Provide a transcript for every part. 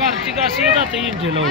कार्तिक अशी जाते इंजेलो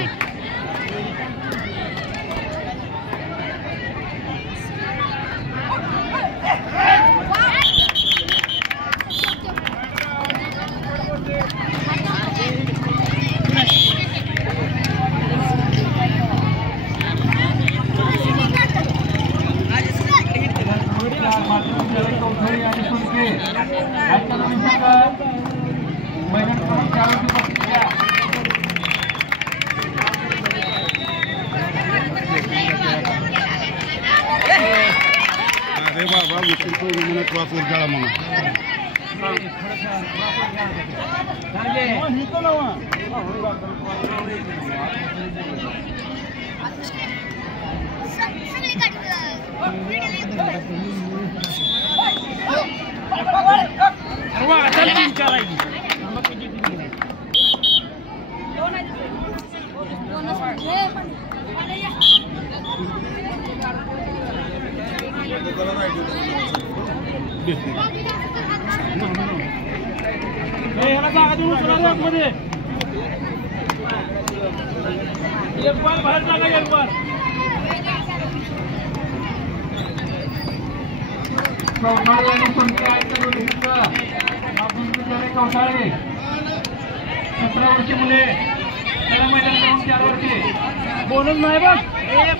बोनस नाही बघ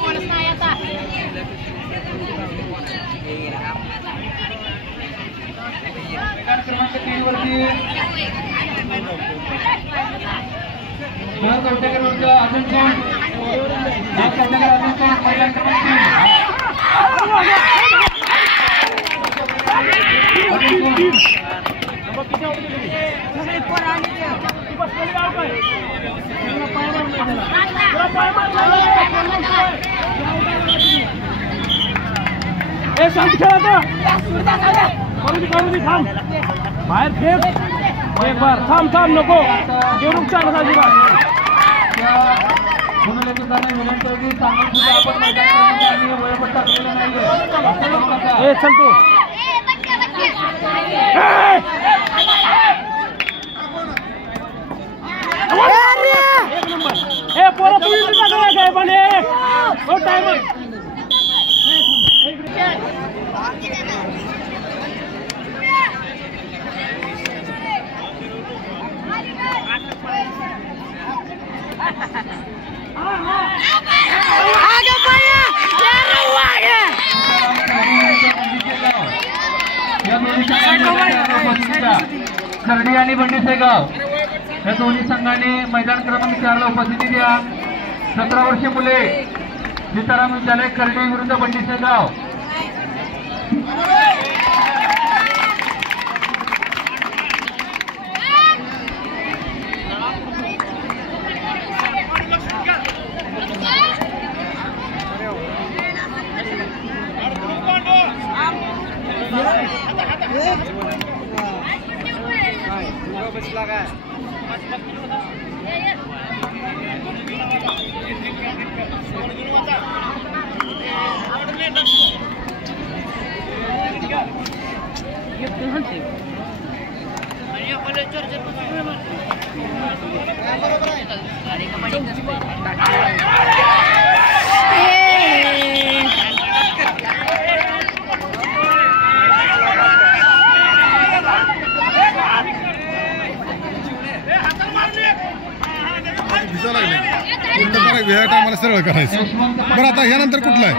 बोनस नाही आता क्रमांक 3 वरती अजून कोण पहिला क्रमांक बाहेर फेक एक बार थांब नको घेऊन चालत अजिबात चल तू एक नंबर पोरं टाइम खर्डी आणि बंडीसेगाव या दोन्ही संघाने मैदान क्रमांक 4 ला उपस्थिती द्या। 17 वर्षीय मुले सीताराम विद्यालय खर्डी विरुद्ध बंडीसेगाव। टायमाला सरळ करायचं बरं। आता ह्यानंतर कुठलं आहे?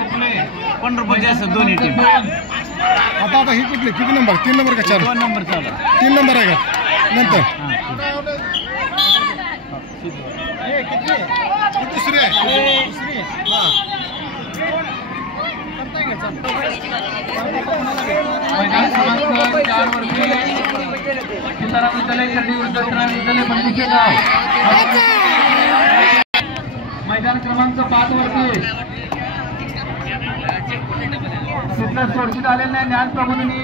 पंढरपूरचे असं दोन्ही टीम। आता ही कुठली किती नंबर? 3 नंबर का 4? 2 नंबर चालू। 3 नंबर आहे का नंतर? दुसरी आहे सीताराम विद्यालय खर्डी विरुद्ध विद्यालय बंडीसेगाव। मैदान क्रमांक 5 वरती तिथलं सोडशीत आलेलं नाही ज्ञान प्रबोधिनी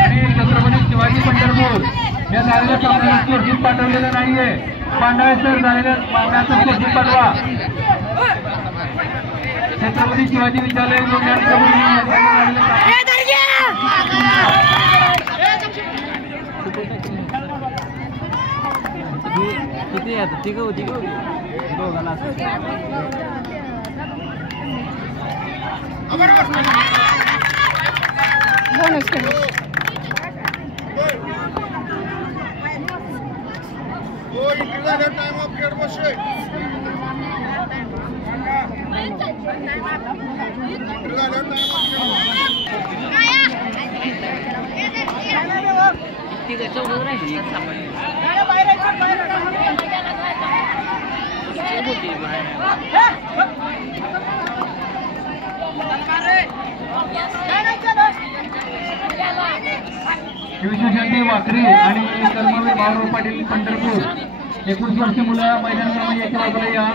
आणि छत्रपती शिवाजी पंढरपूर या झालेल्या सामन्यात सोडशीत पाठवलेलं नाहीये. पांढरे सर झालेल्या सामन्याचं सोडशीत पाठवा. छत्रपती शिवाजी विद्यालय ज्ञान प्रबोधिनी किती आहे तिघ दोघाला बोनस करू टाइम ऑफ गेट बसे शिवशिवशंती वाकरी आणि कर्मवीर भाऊराव पाटील पंढरपूर 21 वर्षीय मुलं मैदान क्रमांक 1 बाजूला या.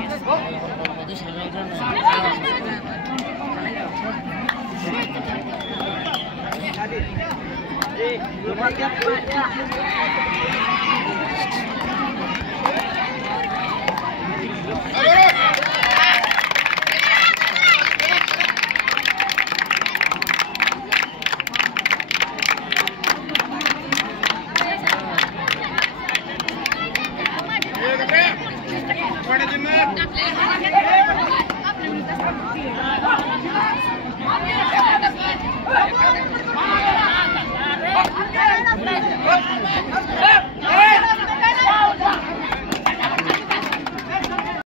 Hey!